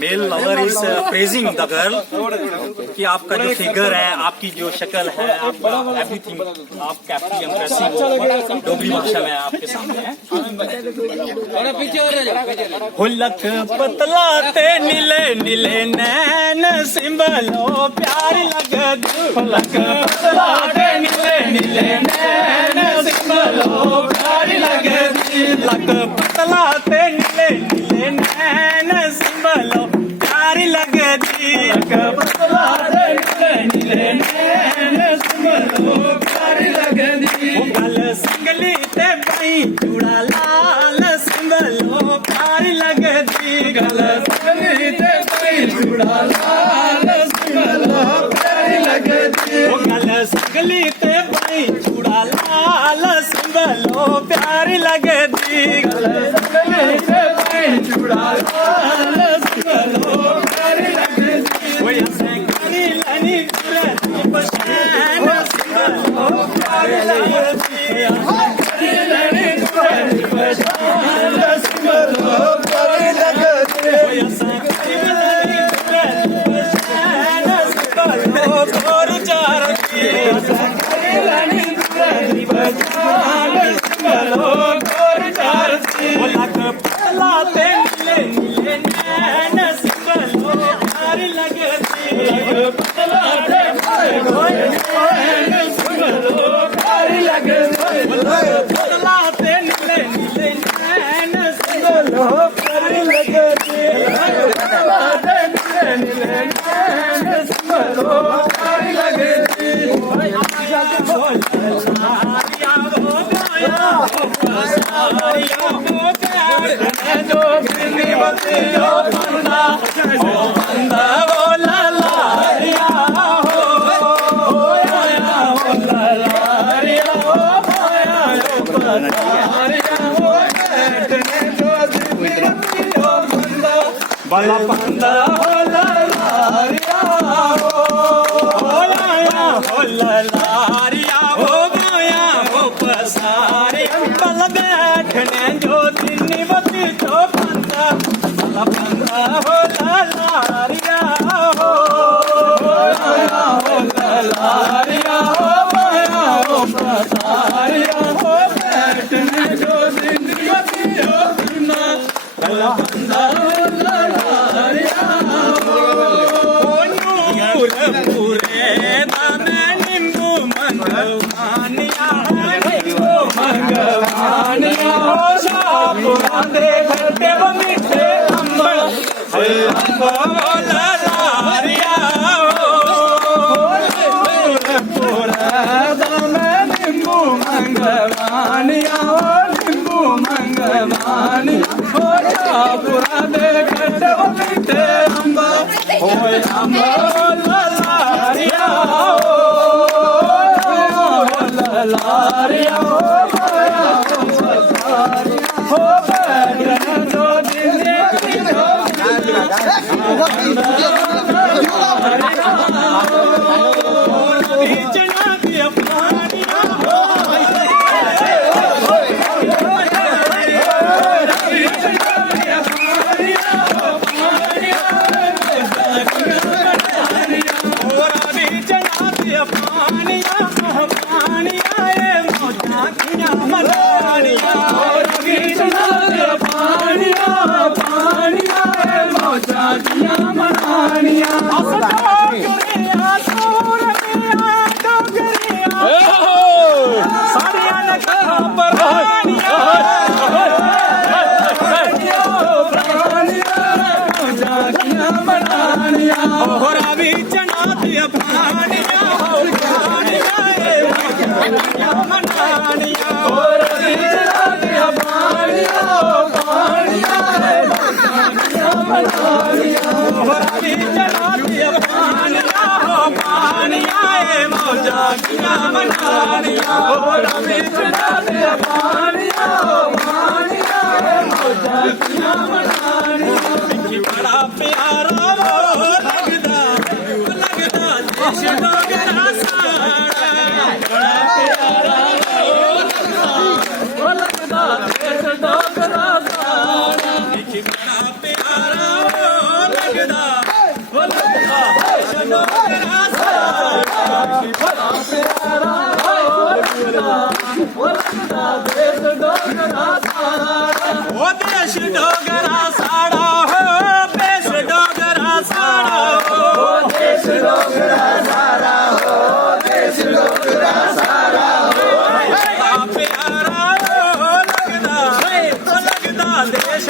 Mail lover is praising the girl कि आपका जो फिगर है, आपकी जो शक्ल है, आपका एवरीथिंग, आप कैप्टी इम्प्रेसिव डोगरी भाषा में आपके सामने है। हो लख पतला ते नीले नीले नैन सिंबलो प्यार लगदी, लख पतला ते नीले नीले नैन सिंबलो प्यार लगदी, लख पतला ते नीले नीले नैन सिंबलो प्यार लगदी, लख पतला ते नीले नीले नैन सिंबलो प्यार लगदी। गल संगली ते बई चूड़ा लाल सिंबलो प्यार लगदी, गल संगली ते बई चूड़ा लाल सिंबलो प्यार लगदी, गल संगली ते बई चूड़ा लाल सिंबलो प्यार लगदी, गल संगली ते बई चूड़ा लाल सिंबलो प्यार लगदी। ओए असें कनी लनी कुरती पछान सिंबलो प्यार लगदी, कनी लनी कुरती पछान सिंबलो प्यार लगदी। ओए असें कनी लनी कुरती पछान सिंबलो गोर चारती, असें कनी लनी कुरती पछान सिंबलो गोर चारती। ओ लख पतला ते नीले नीले नैन सिंबलो प्यार लगदी, लख पतला ते नीले नैन सिंबलो प्यार लगदी, लख पतला ते नीले नीले नैन सिंबलो प्यार लगदी, लख पतला ते नीले नीले नैन सिंबलो प्यार लगदी। सारिया हो गया सारिया हो गया जो बिनी बतियो बंदा ओ बंदा वो लारिया हो आया हो लारिया हो आया हो सारिया हो बैठने जो बिनी बतियो बंदा बड़ा बंदा हो लारिया हो आया हो लारिया हो गया हो पसारे बल बैठने जो दिनी बती तो बंदा बला बंदा हो लारिया हो आया हो लारिया हो आया हो पसारिया हो बैठने जो दिनी बती तो बंदा बला बंदा हो लारिया हो नूर पूरे दामे निम्बू मंगवानिया निम्बू मंगवानिया हो शाहपुरा दे घटे वो मीठे अम्ब अम्ब वो लारिया हो पूरे दामे निम्बू मंगवानिया हो निम्बू मंगवानिया हो शाहपुरा दे घटे वो मीठे अम्ब होए अम्ब लारिया हो लारिया हो माया हो सारिया हो बैठने जो दिने जो बीचना दिया पानिया हो बीचना दिया पानिया हो पानिया और बीचना दिया पानिया हो पानिया ये मौजा किया मनानिया और बीचना दिया पानिया पानिया ये मौजा किया मनानिया डोगरिया सारिया ने कहा परवानिया मौजा किया मनानिया और बीचना दिया पानिया हो पानिया ये मौजा मनानिया और बीचना दिया पानिया हो पानिया ये मौजा मनानिया और बीचना दिया पानिया हो पानिया ये मौजा किया मनानिया और बीचना दिया पानिया हो पानिया ये मौजा किया मनानिया। बड़ा प्यारा वो लगदा देश डोगरा साड़ा बड़ा प्यारा वो लगदा देश डोगरा साड़ा बड़ा देश डोगरा साड़ा हो, देश डोगरा साड़ा हो, देश डोगरा साड़ा हो, देश डोगरा साड़ा हो। प्यारा हो लगदा देश